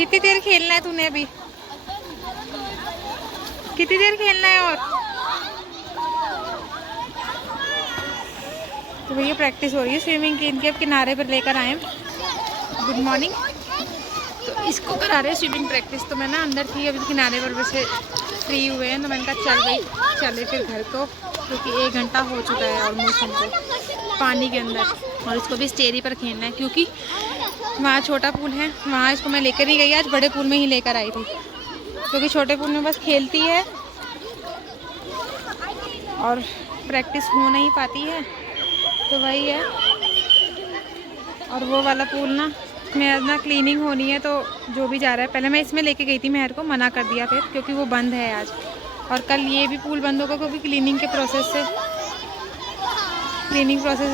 कितनी देर खेलना है तूने अभी? कितनी देर खेलना है और? तो भैया प्रैक्टिस हो रही है स्विमिंग की, इनके अब किनारे पर लेकर आए। Good morning. तो इसको करा रहे स्विमिंग प्रैक्टिस। तो मैं ना अंदर थी, अभी किनारे पर वैसे फ्री हुए हैं, तो मैंने कहा चल भाई चले फिर घर को, क्योंकि 1 घंटा हो चुका है ऑलमोस्ट हमको पानी के अंदर। और इसको भी स्टेरी पर खेलना है, क्योंकि वहाँ छोटा पूल है, वहाँ इसको मैं लेकर नहीं गई, आज बड़े पूल में ही लेकर आई थी, क्योंकि छोटे पूल में बस खेलती है और प्रैक्टिस हो नहीं पाती है, तो वही है। और वो वाला पूल ना क्लीनिंग होनी है, तो जो भी जा रहा है, पहले मैं इसमें लेके गई थी मेहर को, मना कर दिया फिर, क्योंकि वो बंद है आज, और कल ये भी पूल बंद होगा, क्योंकि क्लीनिंग के प्रोसेस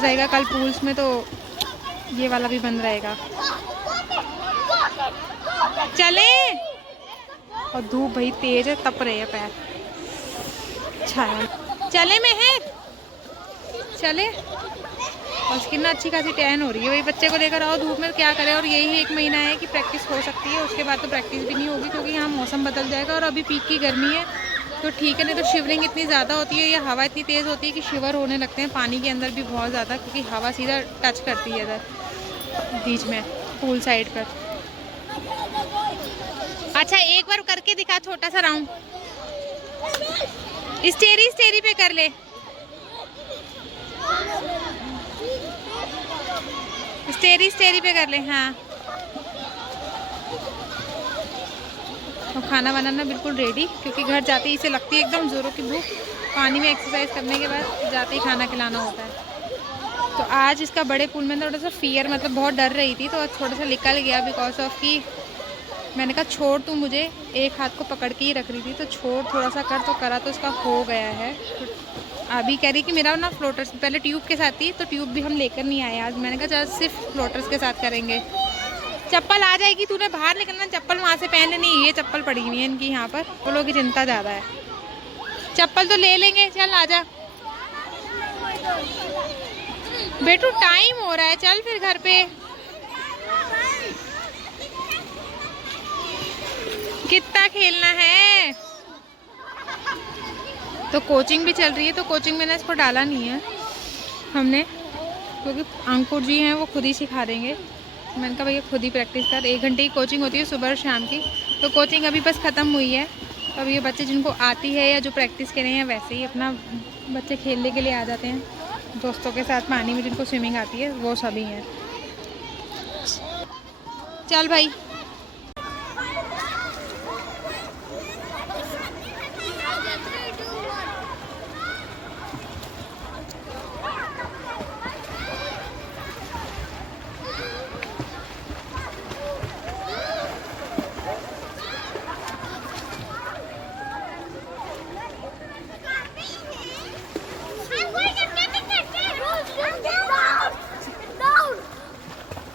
रहेगा कल पूल्स में, तो ये वाला भी बंद रहेगा। चले। और धूप भाई तेज है, तप रहे हैं पैर। अच्छा चले मेहर, चले। और उसकी ना अच्छी खासी टैन हो रही है। वही बच्चे को लेकर आओ धूप में, क्या करें। और यही 1 महीना है कि प्रैक्टिस हो सकती है, उसके बाद तो प्रैक्टिस भी नहीं होगी, क्योंकि यहाँ मौसम बदल जाएगा। और अभी पीक की गर्मी है, तो ठीक है, नहीं तो शिवरिंग इतनी ज़्यादा होती है, या हवा इतनी तेज़ होती है कि शिवर होने लगते हैं पानी के अंदर भी बहुत ज़्यादा, क्योंकि हवा सीधा टच करती है इधर बीच में पूल साइड पर। अच्छा एक बार करके दिखा छोटा सा राउंड, स्टेरी पे कर ले, स्टेरी पे कर ले। हाँ, तो खाना बनाना बिल्कुल रेडी, क्योंकि घर जाते ही इसे लगती है एकदम जोरों की भूख। पानी में एक्सरसाइज करने के बाद जाते ही खाना खिलाना होता है। तो आज इसका बड़े पूल में थोड़ा सा फियर, मतलब बहुत डर रही थी, तो थोड़ा सा निकल गया, बिकॉज ऑफ कि मैंने कहा छोड़, तू मुझे एक हाथ को पकड़ के ही रख रही थी, तो छोड़ थोड़ा सा कर, तो करा, तो इसका हो गया है। तो अभी कह रही कि मेरा ना फ्लोटर्स, पहले ट्यूब के साथ थी, तो ट्यूब भी हम लेकर नहीं आए आज। मैंने कहा चल सिर्फ फ्लोटर्स के साथ करेंगे। चप्पल आ जाएगी, तूने बाहर निकलना, चप्पल वहाँ से पहनने नहीं, ये चप्पल पड़ी हुई है इनकी यहाँ पर, वो लोगों की चिंता ज़्यादा है। चप्पल तो ले लेंगे, चल आजा बेटू, टाइम हो रहा है, चल फिर घर पे। कितना खेलना है। तो कोचिंग भी चल रही है, तो कोचिंग में ना इसको डाला नहीं है हमने, क्योंकि अंकुर जी हैं वो खुद ही सिखा देंगे। मैंने कहा भैया खुद ही प्रैक्टिस कर, 1 घंटे की कोचिंग होती है सुबह और शाम की, तो कोचिंग अभी बस ख़त्म हुई है। तो अब ये बच्चे जिनको आती है या जो प्रैक्टिस कर रहे हैं, वैसे ही अपना बच्चे खेलने के लिए आ जाते हैं दोस्तों के साथ पानी में, जिनको स्विमिंग आती है वो सभी हैं। चल भाई।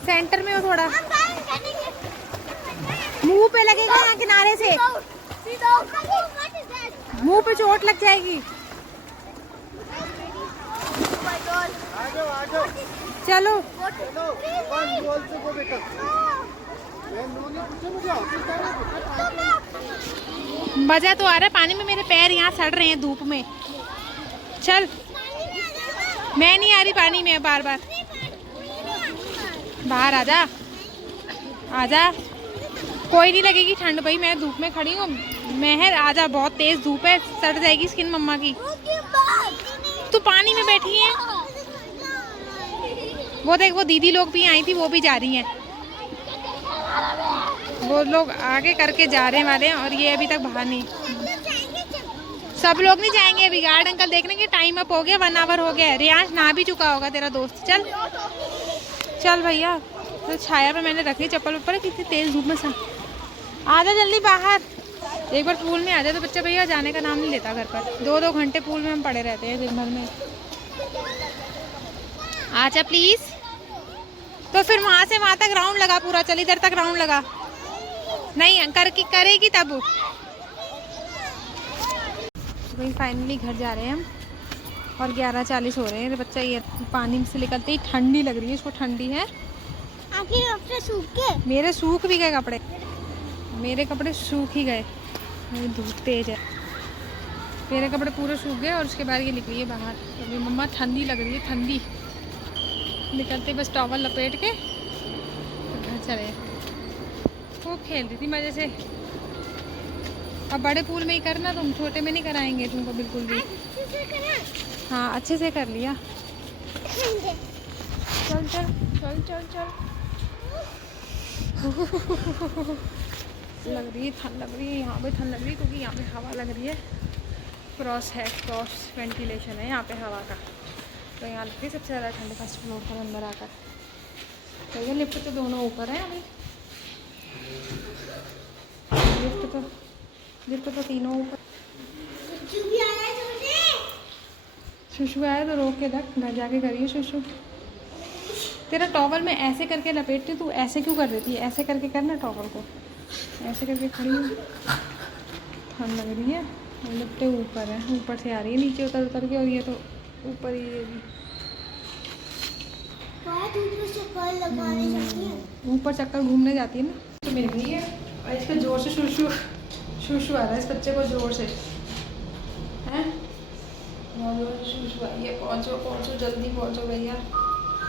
सेंटर में हो थोड़ा, मुंह पे लगेगा यहाँ किनारे से, मुंह पे चोट लग जाएगी। चलो मजा तो आ रहा है पानी में, मेरे पैर यहाँ सड़ रहे हैं धूप में। चल, मैं नहीं आ रही पानी में, बार बार बाहर आजा, आजा, कोई नहीं लगेगी ठंड भाई, मैं धूप में खड़ी हूँ। मेहर आजा, बहुत तेज धूप है, सड़ जाएगी स्किन मम्मा की। तू पानी में बैठी है, वो देख वो दीदी लोग भी आई थी, वो भी जा रही हैं, वो लोग आगे करके जा रहे वाले हैं, और ये अभी तक बाहर नहीं। सब लोग नहीं जाएंगे अभी, गार्ड अंकल देखने के टाइम अप हो गया, 1 आवर हो गया। रियांश ना भी चुका होगा तेरा दोस्त। चल चल भैया। तो छाया पे मैंने रखी चप्पल ऊपर, कितनी तेज धूप में सा। आजा जल्दी बाहर, एक बार पूल में आ जाए तो बच्चा भैया जाने का नाम नहीं लेता घर पर। 2-2 घंटे पूल में हम पड़े रहते हैं दिन भर में। आजा प्लीज। तो फिर वहाँ से वहाँ तक राउंड लगा पूरा, चल इधर तक राउंड लगा। नहीं करेगी तब। वही फाइनली घर जा रहे हैं हम, और 11:40 हो रहे हैं। बच्चा ये पानी से निकलते ही ठंडी लग रही है, इसको ठंडी है। आखिर अपने सूख के, मेरे सूख भी गए कपड़े। मेरे कपड़े सूख ही गए, मेरी धूप तेज है। मेरे कपड़े पूरे सूख गए और उसके बाद ये निकली है बाहर। तो अभी मम्मा ठंडी लग रही है, ठंडी निकलते बस टॉवल लपेट के तो घर चले। खूब खेल रही थी मज़े से। अब बड़े पूल में ही करना, तुम छोटे में नहीं कराएंगे तुमको बिल्कुल भी। हाँ अच्छे से कर लिया। चल चल चल चल चल। लग रही है ठंड, लग रही है यहाँ पे, ठंड लग रही है क्योंकि यहाँ पे हवा लग रही है। क्रॉस है, क्रॉस वेंटिलेशन है यहाँ पे हवा का, तो यहाँ लगती है सबसे ज़्यादा ठंड फर्स्ट फ्लोर पर अंदर आकर। तो ये लिफ्ट तो दोनों ऊपर हैं अभी, लिफ्ट तो तीनों ऊपर। शुशु आया तो रोक के रख, घर जाके करिए शुशु। तेरा टॉवल में ऐसे करके लपेटती, तू ऐसे क्यों कर देती है? ऐसे करके करना टॉवल को, ऐसे करके खड़ी हूँ। ठंड लग रही है। लिफ्टें ऊपर है, ऊपर से आ रही है नीचे उतर उतर के, और ये तो ऊपर ही है भी। ऊपर चक्कर घूमने जाती है ना, तो मिल गई है। और इस पर जोर से शुशु शुशु आ रहा है इस बच्चे को, जोर से हैं, बहुत जोर से शुशु आई है। पहुँचो पहुँचो जल्दी पहुँचो भैया।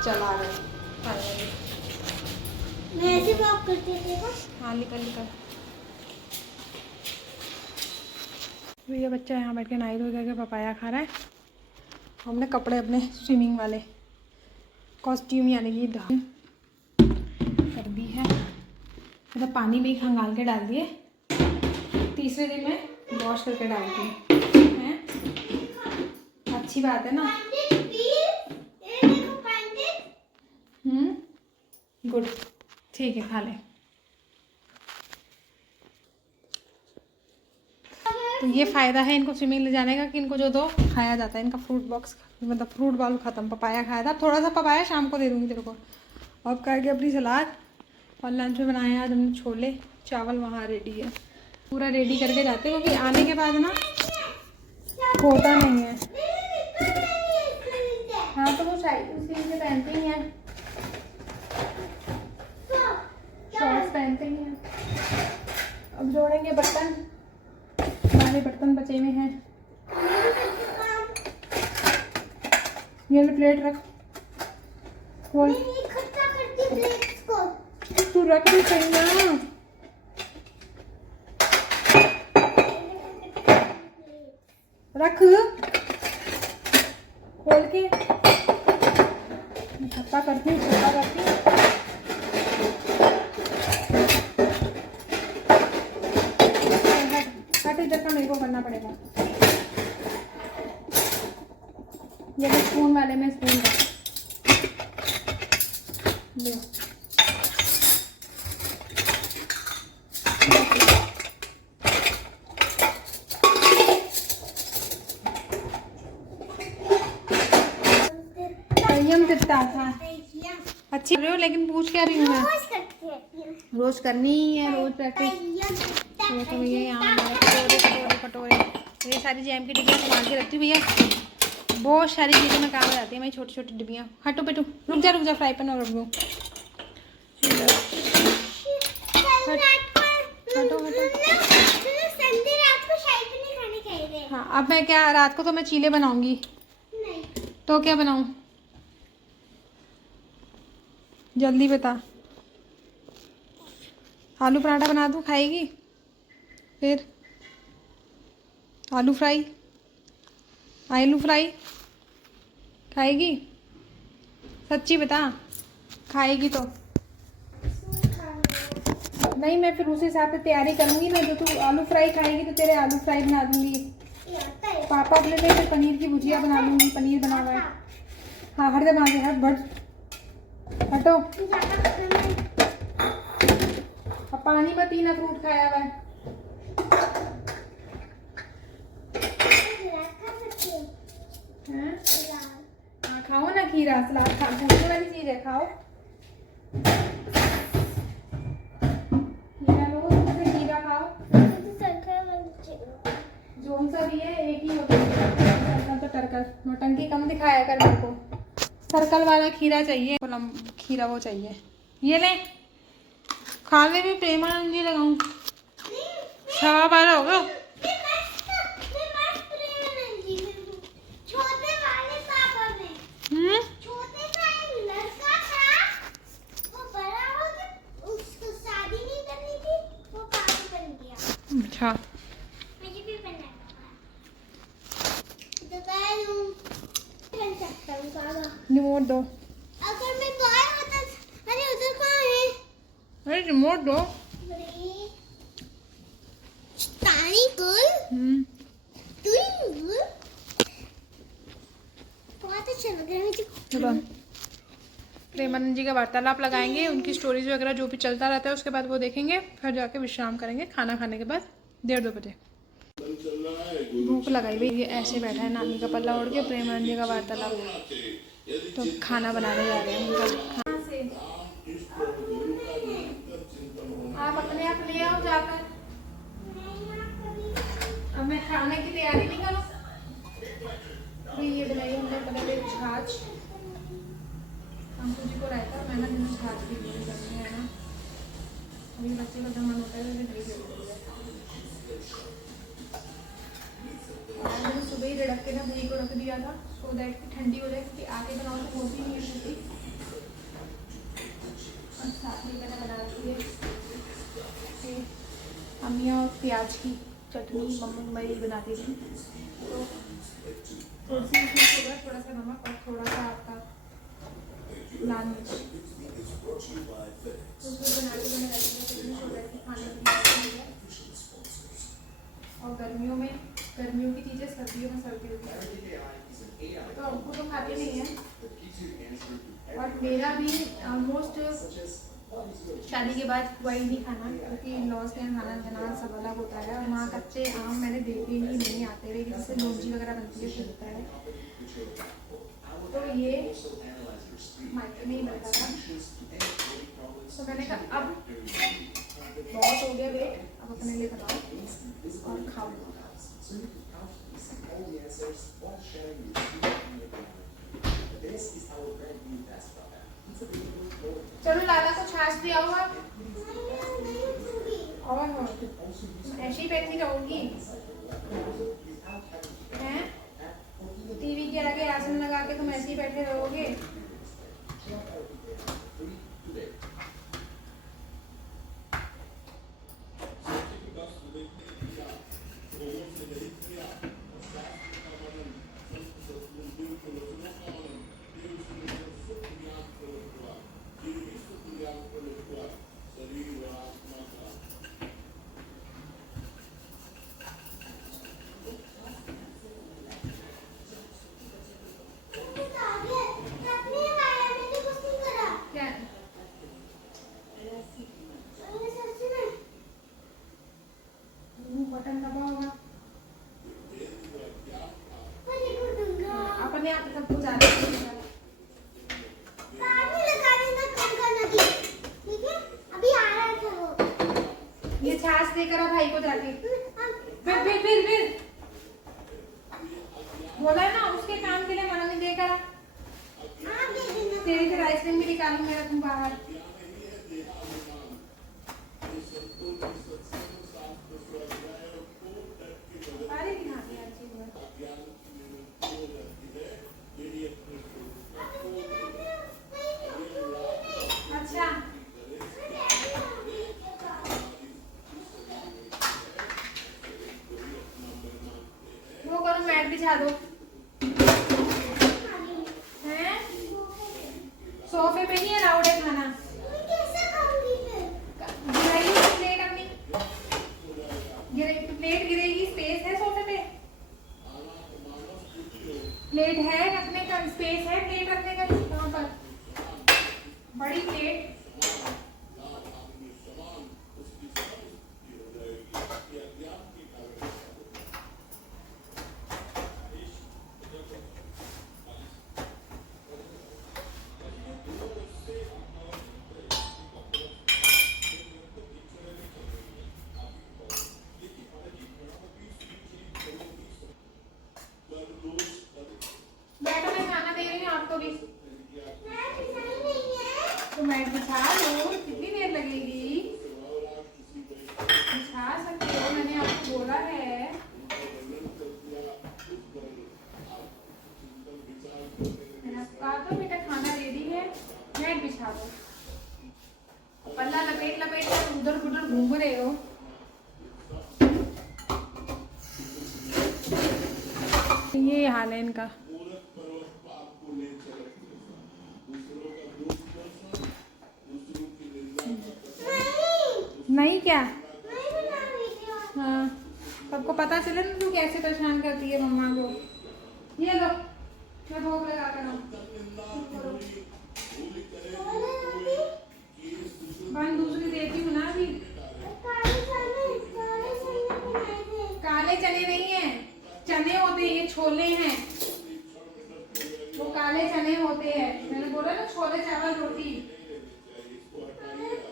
चला गए फाइनली। मैं ऐसे वॉक करती थी। हाँ निकल निकल। भैया बच्चा यहाँ बैठ के नहाई धो करके पपाया खा रहा है। हमने कपड़े अपने स्विमिंग वाले कॉस्ट्यूम यानी कि कर दी है, मतलब पानी में ही खंगाल के डाल दिए। तीसरे दिन में वॉश करके डालती हैं। अच्छी बात है ना। गुड, ठीक है खा ले। तो ये फ़ायदा है इनको स्विमिंग ले जाने का कि इनको जो दो खाया जाता है। इनका फ्रूट बॉक्स मतलब फ्रूट बाउल ख़त्म। पपाया खाया था, थोड़ा सा पपाया शाम को दे दूँगी तेरे को। अब करके अपनी सलाद, और लंच में बनाया आज हमने छोले चावल। वहाँ रेडी है, पूरा रेडी करके जाते हैं क्योंकि आने के बाद ना होता नहीं है। हाँ तो वो साइकिल से पहनते ही हैं, शॉर्ट्स पहनते ही हैं। अब जोड़ेंगे बर्तन, हमारे बर्तन बचे हुए हैं। ये प्लेट रख, खोल। तू रख भी सही ना, रख खोल के। छप्पा करती हूँ, छप्पा करती हूँ। हट, इधर का मेरे को करना पड़ेगा। ये स्पून वाले में स्पून का लो। था अच्छी रही हो, लेकिन पूछ क्या रही हूँ मैं? रोज करनी ही है, रोज प्रैक्टिस। तो भैया यहाँ कटोरे कटोरे कटोरे, ये सारी जैम की डिब्बियाँ संभाल के रखती हूँ भैया। बहुत सारी चीज़ों में काम आती है मेरी छोटी छोटी डिब्बियाँ। हटो बेटू, रुक जा फ्राई पैन और रख दो। हटो हटो। हाँ अब मैं क्या, रात को तो मैं चीले बनाऊंगी। तो क्या बनाऊं? जल्दी बता। आलू पराठा बना दूँ, खाएगी? फिर आलू फ्राई खाएगी? सच्ची बता, खाएगी तो? नहीं, मैं फिर उस हिसाब से तैयारी करूँगी ना। जो तू आलू फ्राई खाएगी तो तेरे आलू फ्राई बना दूँगी। पापा के लिए फिर पनीर की भुजिया बना लूँगी, पनीर बना हुआ है। हाँ हट दे वहाँ से, हट बट हटो। अब पानी में पीना, फ्रूट खाया हुआ है। हाँ खाओ ना खीरा, सलाद खा, भूलने वाली चीज है, खाओ। खीरा लो, खीरा खाओ। जोन सा भी है, एक ही होता है। तो टर्कल नौटंकी कम दिखाया कर मेरे को। सर्कल वाला खीरा चाहिए, खीरा वो चाहिए। ये ले, खाने भी प्रेमानंद जी लगाऊं। छवा वाला होगा। अच्छा रिमोट दो। अगर मैं गाय होता, अरे उधर कहाँ है? अरे रिमोट दो। बहुत अच्छा लग रहा है मुझे। प्रेमानंद जी का वार्तालाप लगाएंगे, उनकी स्टोरीज वगैरह जो भी चलता रहता है उसके बाद वो देखेंगे, फिर जाके विश्राम करेंगे खाना खाने के बाद 1:30-2 बजे। भूख लगाई भाई, ये ऐसे बैठा है नानी का पल्ला ओढ़ के, प्रेमानंद जी का वार्तालाप तो खाना बनाने जा रहे हैं उनका। आप अपने आप ले आओ जाकर, अब मैं खाने की तैयारी नहीं करूँ। तो ये बनाई हमने पहले छाछ, हमको जी को रहता है, मैंने दिन छाछ भी नहीं करनी है ना, अभी बच्चे का जब मन होता है तो नहीं करती है। मैंने सुबह ही रख के ना दही को रख दिया था सो दैट कि ठंडी हो जाए, क्योंकि आके बनाओ तो वो भी नहीं होती। और साथ में मैंने बना रखी है अमिया और प्याज की चटनी, मम्मी मेरी बनाती थी। तो थोड़ी सी इसमें शुगर, थोड़ा सा नमक और थोड़ा सा आपका लाल मिर्च तो उसको बना के मैंने रखी है खाने की। और गर्मियों की चीज़ें सर्दियों में सर्दियों की, तो हमको तो खाते नहीं है। और मेरा भी ऑलमोस्ट शादी के बाद हुआ ही नहीं खाना, क्योंकि लॉस में खाना बनाना सब अलग होता है। और वहाँ कच्चे आम मैंने देखे ही नहीं आते हुए, जिससे लोंजी वगैरह बनती है होता है। तो ये माइक्रो नहीं बनता था, तो मैंने कहा अब बहुत हो गया वेट, अब अपने लिए बनाओ और खाओ। चलो लाला को छाछ दे आओ आप। और ऐसे ही बैठी रहोगी हैं? टीवी के आगे आसन लगा के तुम ऐसे ही बैठे रहोगे? बटन दबा होगा अपने आप सब कुछ आ रहा है। ये छाछ देकर आ भाई को जाके, फिर बोला है ना उसके काम के लिए मना नहीं देकर आ। तेरी फिर आइसक्रीम भी निकालू मेरा तुम बाहर। अच्छा वो करो, मैट बिछा दो। हैं? सोफे पे नहीं अलाउड है खाना। प्लेट गिरेगी, स्पेस है सोफे पे? प्लेट है रखने का, स्पेस है प्लेट रखने का वहाँ पर, बड़ी प्लेट। घूम रहे हो? ये हाल है इनका। नहीं क्या? हाँ, सबको पता चले ना तू कैसे परेशान करती है मम्मा को। ये लो, मैं भोग लगा कर आऊं। बन दूसरी देती हूँ ना अभी। काले चने नहीं है, चने होते हैं, ये छोले हैं। वो काले चने होते हैं। मैंने बोला ना छोले चावल रोटी।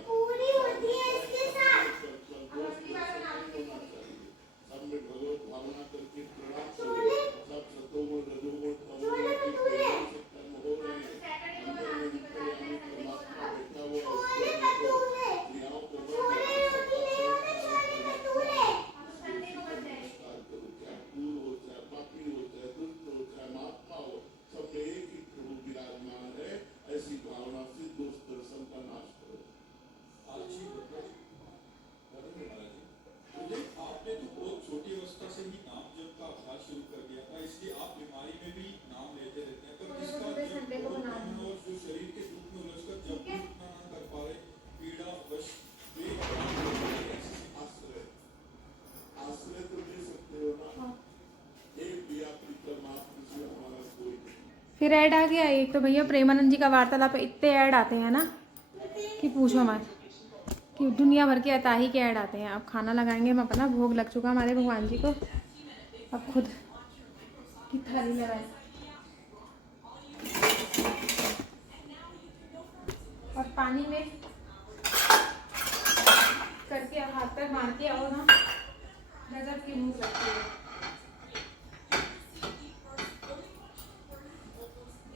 पूरी होती है इसके साथ। अब असली बात बना दूंगी। छोले छोले भटूरे सैटरडे को बना दूंगी, बता रही मैं, संडे को बना दूंगी। छोले भटूरे छोले रोटी नहीं होते छोले भटूरे। अब संडे को बन जाएगी। आपने तो बहुत छोटी अवस्था से ही नाम जप का अभ्यास शुरू कर दिया था, इसलिए आप बीमारी में भी नाम लेते रहते हैं। पर जिसका संडे को बना दूंगी। और जो शरीर के दुख में उलझकर जब भी उठना ना कर पा रहे, पीड़ा वश आश्रय तो ले सकते हो ना। एक भी आपकी परमात्मा से हमारा कोई फिर ऐड आ गया एक तो भैया प्रेमानंद जी का वार्तालाप पे इतने ऐड आते हैं ना कि पूछो मत, कि दुनिया भर के अताही के ऐड आते हैं। अब खाना लगाएंगे हम अपना, भोग लग चुका हमारे भगवान जी को। अब खुद की थाली लगाए और पानी में करके हाथ पैर मार के आओ ना, गजब की भूख लगती है।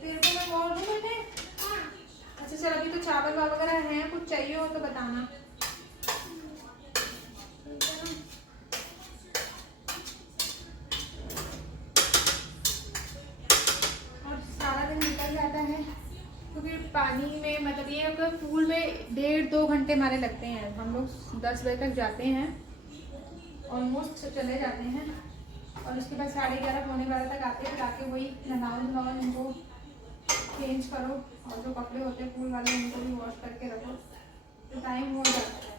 तेरे को मैं बोल दूं बेटे? अच्छा चल, अभी तो चावल वगैरह हैं, कुछ चाहिए हो तो बताना। और सारा दिन निकल जाता है क्योंकि पानी में, मतलब ये अगर पूल में 1.5-2 घंटे हमारे लगते हैं। हम लोग 10 बजे तक जाते हैं, ऑलमोस्ट चले जाते हैं, और उसके बाद 11:30-11 तक आते हैं। फिर आके वही नहाओ इनको चेंज करो, और जो कपड़े होते हैं पूल वाले उनको भी वॉश करके रखो, तो टाइम हो जाता है।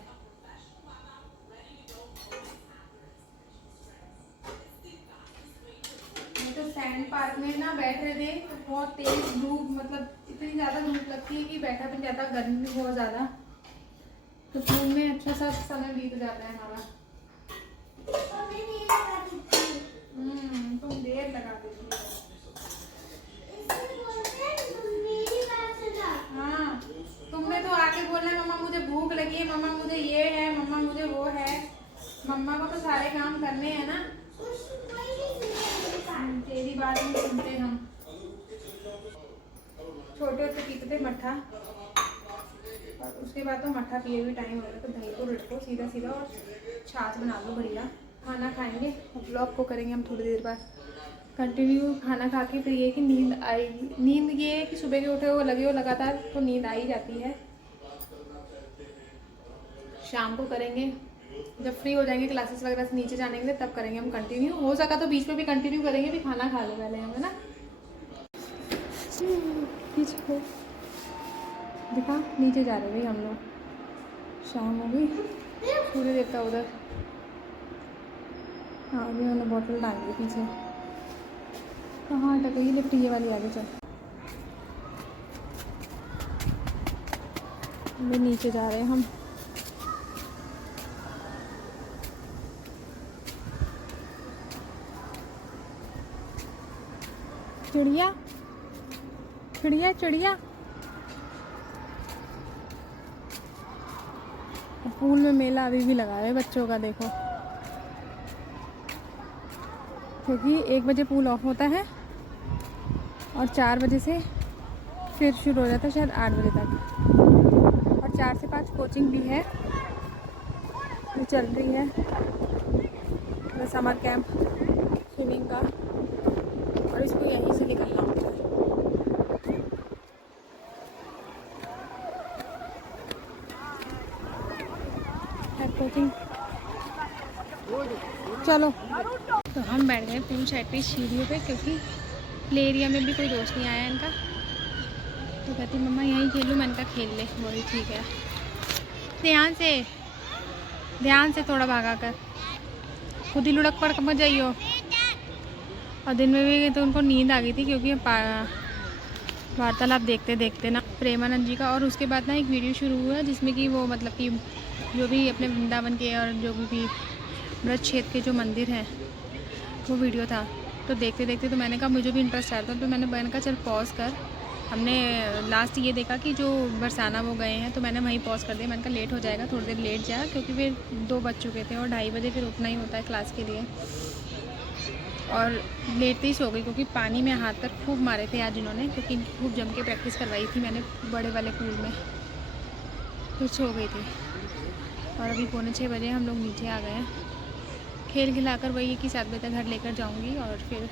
नहीं तो सैंड पार्क में ना बैठ रहे थे तो बहुत तेज धूप, मतलब इतनी ज़्यादा धूप लगती है कि बैठा भी ज़्यादा, गर्मी भी बहुत ज़्यादा, तो पूल में अच्छा सा समय बीत जाता है हमारा। तुम देर लगा देती हो। हाँ, तुमने तो आके बोलना है मम्मा मुझे भूख लगी है, मम्मा मुझे ये है, मम्मा मुझे वो है। मम्मा को तो सारे काम करने हैं ना। तेरी बात नहीं सुनते हम। छोटे होते पीते थे मट्ठा, और उसके बाद तो मट्ठा पिए हुए टाइम हो गया, तो दही को रिटको सीधा सीधा और छाछ बना लो बढ़िया। खाना खाएंगे और ब्लॉग को करेंगे हम थोड़ी देर बाद कंटिन्यू। खाना खा के फिर ये कि नींद आएगी। नींद ये है कि सुबह के उठे हो लगे हो लगातार तो नींद आ ही जाती है। शाम को करेंगे जब फ्री हो जाएंगे क्लासेस वगैरह से नीचे जाने के लिए, तब करेंगे हम कंटिन्यू। हो सका तो बीच में भी कंटिन्यू करेंगे, भी खाना खा ले पहले हम, है ना। पीछे को दिखा, नीचे जा रहे भाई हम लोग। शाम हो गई, सूर्य देवता उधर। हाँ अभी मैंने बॉटल डाल दी पीछे। कहाँ अटक गई लिफ्ट? ये वाली आगे चल। अभी नीचे जा रहे हैं हम। चिड़िया चिड़िया चिड़िया। पूल में मेला अभी भी लगा है बच्चों का, देखो, क्योंकि 1 बजे पूल ऑफ होता है और 4 बजे से फिर शुरू हो जाता है, शायद 8 बजे तक। और 4 से 5 कोचिंग भी है जो चल रही है, समर कैंप स्विमिंग का, और इसको यहीं से निकलना होता है। कोचिंग। चलो तो हम बैठ गए पूल साइड पे सीढ़ियों पे, क्योंकि प्ले एरिया में भी कोई दोस्त नहीं आया इनका। तो कहती मम्मा यहीं खेलूँ, मैंने कहा खेल ले, वही ठीक है। ध्यान से थोड़ा भागा कर, खुद ही लुढ़क पड़ मत जाइयो। और दिन में भी तो उनको नींद आ गई थी, क्योंकि वार्तालाप देखते देखते ना प्रेमानंद जी का। और उसके बाद ना एक वीडियो शुरू हुआ जिसमें कि वो मतलब कि जो भी अपने वृंदावन के और जो भी ब्रज क्षेत्र के जो मंदिर हैं वो वीडियो था। तो देखते देखते तो मैंने कहा मुझे भी इंटरेस्ट आ रहा था, तो मैंने कहा चल पॉज कर। हमने लास्ट ये देखा कि जो बरसाना वो गए हैं, तो मैंने वहीं पॉज कर दिया। मैंने कहा लेट हो जाएगा, थोड़ी देर लेट जा, क्योंकि फिर 2 बज चुके थे और 2:30 बजे फिर उठना ही होता है क्लास के लिए। और लेटते ही सो गई, क्योंकि पानी में हाथ तक खूब मारे थे आज इन्होंने, क्योंकि खूब जम के प्रैक्टिस करवाई थी मैंने बड़े वाले पूल में। फिर सो गई थी। और अभी 5:45 बजे हम लोग नीचे आ गए हैं। खेल खिलाकर वही कि 7 बजे तक घर लेकर जाऊंगी, और फिर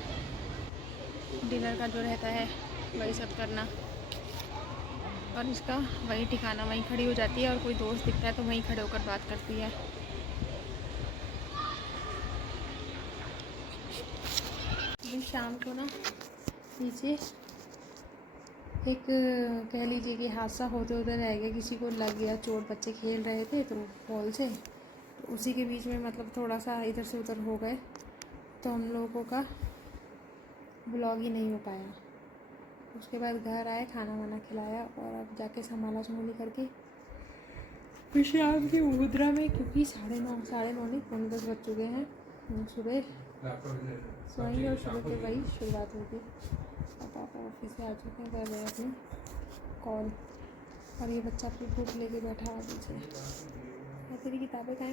डिनर का जो रहता है वही सब करना। और इसका वही ठिकाना, वहीं खड़ी हो जाती है, और कोई दोस्त दिखता है तो वहीं खड़े होकर बात करती है। शाम को ना नीचे एक कह लीजिए कि हादसा होते होते रह गया, किसी को लग गया चोट। बच्चे खेल रहे थे तो बॉल से, तो उसी के बीच में मतलब थोड़ा सा इधर से उधर हो गए, तो हम लोगों का ब्लॉग ही नहीं हो पाया। उसके बाद घर आए, खाना वाना खिलाया, और अब जाके संभाला संभाली करके फिर शाम की मुद्रा में, क्योंकि 9:30 नहीं 9:45 बज चुके हैं, सुबह सोएंगे और सुबह के वही शुरुआत होगी। पापा ऑफिस से आ चुके हैं, कर रहे हैं अपनी कॉल। और ये बच्चा अपनी बुक लेके बैठा है पीछे। तेरी किताबें कहाँ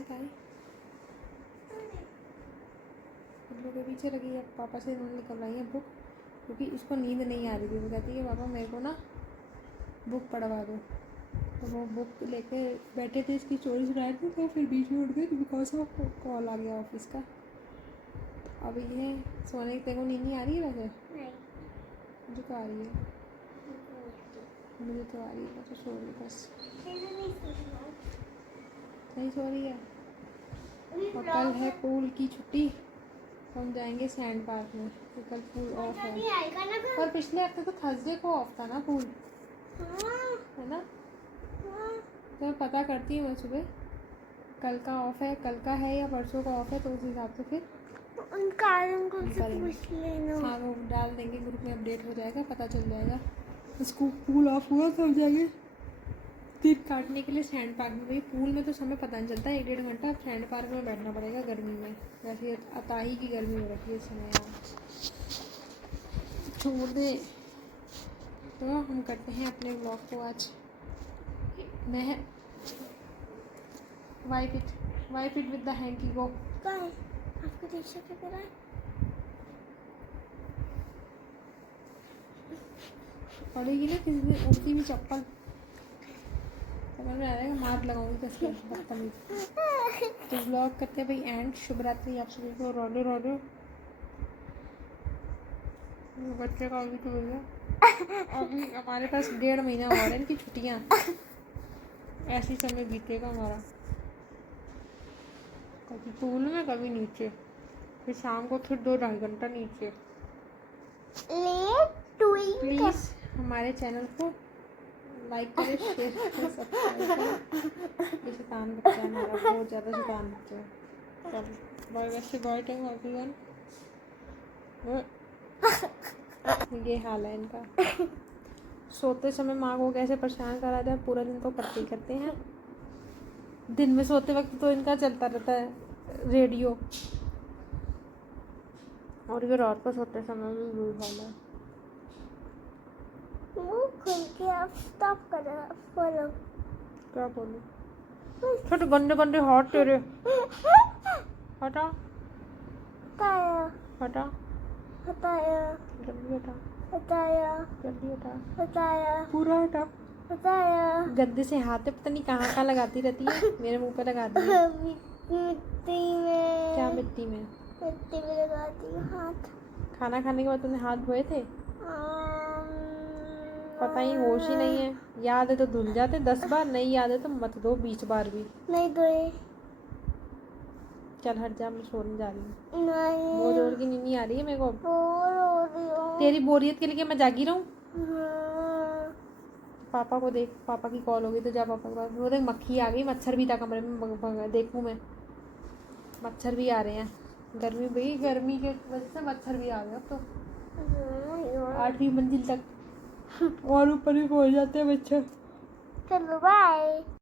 हम लोग के पीछे लगी है। पापा से इन्होंने निकलवाई है बुक, क्योंकि इसको नींद नहीं आ रही थी। वो कहती है पापा मेरे को ना बुक पढ़वा दो। तो वो बुक लेके बैठे थे, इसकी चोरी सुनाई थी, तो फिर बीच में उठ गए बिकॉज ऑफ कॉल आ गया ऑफिस का। अब ये सोने तेरे को नींद नहीं आ रही है वैसे? नहीं, मुझे तो आ रही है, मुझे तो आ रही है। तो सो रही बस, नहीं सो रही है। और कल है पूल की छुट्टी, तो हम जाएंगे सैंड पार्क में, तो कल पूल ऑफ है। और पिछले हफ्ते तो थर्सडे को ऑफ था ना पूल, है ना? तो मैं पता करती हूँ मैं सुबह, कल का ऑफ है, कल का है या परसों का ऑफ है, तो उस हिसाब से फिर उन कारण को से पूछ लेना। हाँ वो डाल देंगे ग्रुप में, अपडेट हो जाएगा, पता चल जाएगा। उसको पूल ऑफ हुआ तो हम जाएंगे दिन काटने के लिए सैंड पार्क में। भाई पूल में तो समय पता नहीं चलता, 1-1.5 घंटा। अब सैंड पार्क में बैठना पड़ेगा गर्मी में, वैसे अताही की गर्मी हो रखी है इस समय यहाँ। छोड़ दे। तो हम करते हैं अपने ब्लॉग को आज। मैं wipe it with the hanky go. क्या है आपका टी-शर्ट क्या कर रहा है? पड़ेगी ना किसी दिन उड़ती हुई चप्पल, समझ में आ जाएगा, मार लगाऊंगी कसके बदतमीज। तो ब्लॉग करते हैं भाई एंड। शुभ रात्रि आप सभी को। रोडो रोडो बच्चे का अभी तो भैया अभी हमारे पास 1.5 महीना और है इनकी छुट्टियाँ, ऐसी समय बीतेगा हमारा, कभी पूल में कभी नीचे, फिर शाम को फिर 2-2.5 घंटा नीचे। प्लीज़ हमारे चैनल को लाइक करें, शेयर करें, सब्सक्राइब करें। ये शैतान बच्चा है हमारा, बहुत ज़्यादा शैतान बच्चा है। चलो बाय, वैसे बाय टाइम एवरीवन। ये हाल है इनका। सोते समय माँ को कैसे परेशान करा जाए, पूरा दिन तो करते ही करते हैं। दिन में सोते वक्त तो इनका चलता रहता है रेडियो, और ये रात को सोते समय भी वही हाल है। मुंह खोल के आप स्टॉप करो, बोलो। क्या बोलूं? छोटे गंदे गंदे हाथ तेरे, हटा हटाया, हटा हटाया, जल्दी हटा, हटाया, जल्दी हटा, हटाया, पूरा हटा। हटाया। गंदे से हाथ पे पता नहीं कहाँ कहाँ लगाती रहती है, मेरे मुंह पे लगा दी है। मिट्टी में। क्या मिट्टी में? मिट्टी में लगाती हूँ हाथ। खाना खाने के बाद तुमने हाथ धोए थे? पता ही, होश ही नहीं है। याद है तो धुल जाते 10 बार, नहीं याद है तो मत दो 20 बार भी। नहीं धोए। चल हट जा, मैं सोने जा रही हूँ। नहीं बहुत जोर की नींद आ रही है मेरे को। बोर हो रही हूँ। तेरी बोरियत के लिए मैं जागी रहूँ? हाँ। पापा को देख, पापा की कॉल हो गई तो जा पापा के पास। वो देख मक्खी आ गई, मच्छर भी था कमरे में, देखूँ मैं। मच्छर भी आ रहे हैं, गर्मी भाई, गर्मी के वजह से मच्छर भी आ गए अब तो। 8वीं मंजिल तक और ऊपर भी पहुँच जाते हैं मच्छर। चलो बाय।